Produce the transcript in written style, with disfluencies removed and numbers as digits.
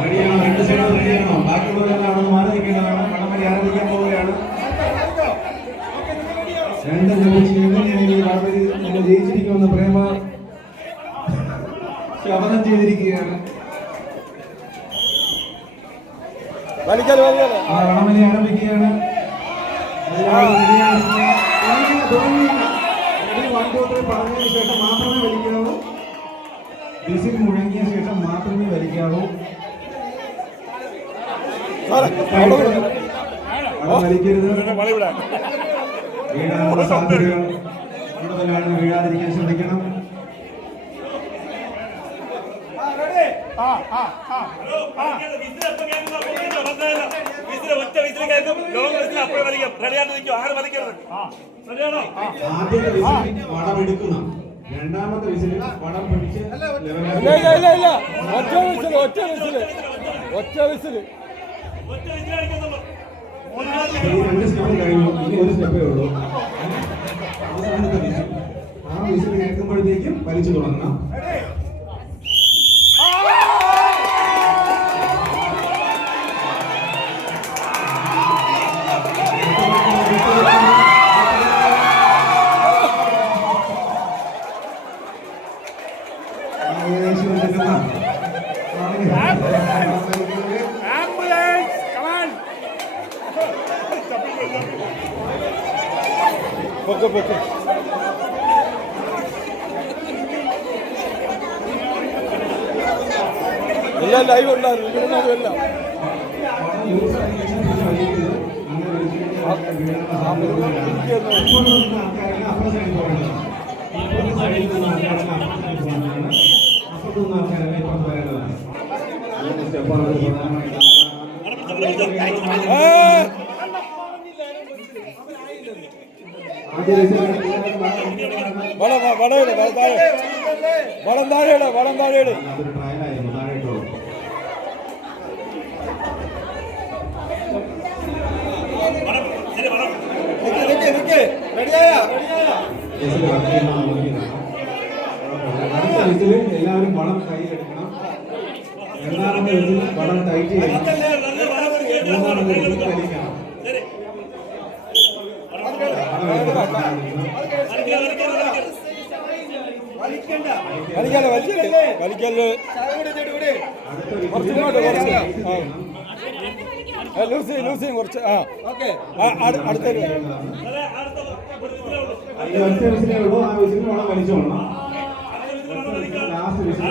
റെഡിയാണോ? 2 സൈഡും റെഡിയാണോ? ബാക്കിയുള്ളവരെല്ലാം അവിടെ നിന്ന് മാറി നിൽക്കേണ്ടതാണ്. വടംവലി ആരംഭിക്കാൻ പോവുകയാണ്. 2 വടംവലി ജയിച്ചിരിക്കുമെന്ന് പ്രേമ ശപഥം ചെയ്തിരിക്കുകയാണ്. വടംവലി ആരംഭിക്കുകയാണ്. പറഞ്ഞതിന് ശേഷം മാത്രമേ വലിക്കാവൂ. വിസിൽ മുഴങ്ങിയ ശേഷം മാത്രമേ വലിക്കാവൂ. വലിക്കരുത്. വീഴാനുള്ള സാധ്യതകൾ കൂടുതലാണ്. വീഴാതിരിക്കാൻ ശ്രമിക്കണം. ആദ്യത്തെ വിസിൽ വടം എടുക്കണം. രണ്ടാമത്തെ വിസിൽ വടം പിടിച്ച് ഈ 2 സ്റ്റെപ്പ് കഴിഞ്ഞു. ഇനി 1 സ്റ്റെപ്പേ ഉള്ളൂ. അവസാനത്തെ വിസിൽ. ആ വിസിൽ കേൾക്കുമ്പോഴത്തേക്കും വലിച്ചു തുടങ്ങണം. എല്ലാം ലൈവ് ഉണ്ടായിരുന്നു. വളം താഴെയുടെ എല്ലാവരും വളം കയ്യിലെടുക്കണം. രണ്ടാമത്തെ വിസിൽ വളം ടൈറ്റ് ചെയ്യണം. മൂന്നാമത്തെ വിസിൽ വലിക്കണം. ലൂസി കുറച്ച് അടുത്ത ഒറ്റ വിസിലേ ഉള്ളൂ. ആ വിസിൽ വളം വലിച്ചോളണം. Last whistle